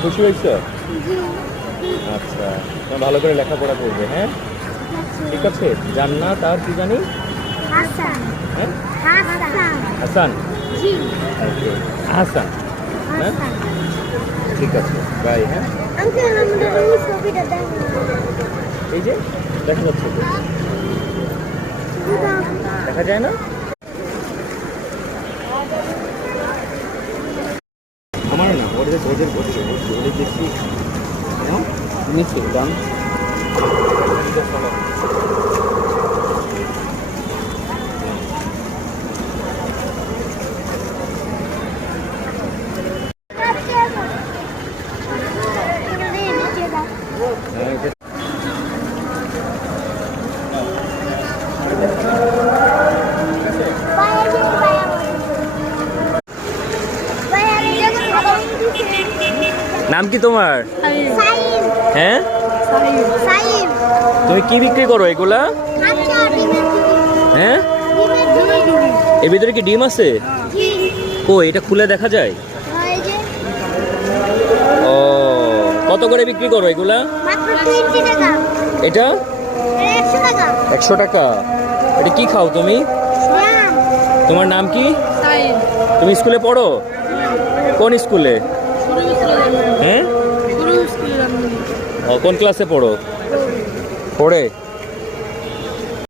খুশি হয়েছো? আচ্ছা, তুমি ভালো করে লেখাপড়া করবে, হ্যাঁ? ঠিক আছে। জান্নাত আর কি জানি? হাসান। হ্যাঁ, হাসান। হাসান। জি। ওকে, হাসান। হ্যাঁ, হাসান। ঠিক আছে, বাই। হ্যাঁ, আঙ্কেল আমাদের এই ছবিটা দেখো। এই যে দেখা যাচ্ছে তো, দেখা যায় না? আমার না, ওদের ওদের করছে, ওদের দেখছি নিচে ডান। নাম কি তোমার? হ্যাঁ, তুমি কি বিক্রি করো এগুলা? হ্যাঁ, এর ভিতরে কি ডিম আছে? ও, এটা খুলে দেখা যায়? ও, কত করে বিক্রি করো এগুলা? এটা 100 টাকা। এটা কি খাও তুমি? তোমার নাম কি? তুমি স্কুলে পড়ো? কোন স্কুলে? হ্যাঁ, ও, কোন ক্লাসে পড়ো? পড়ে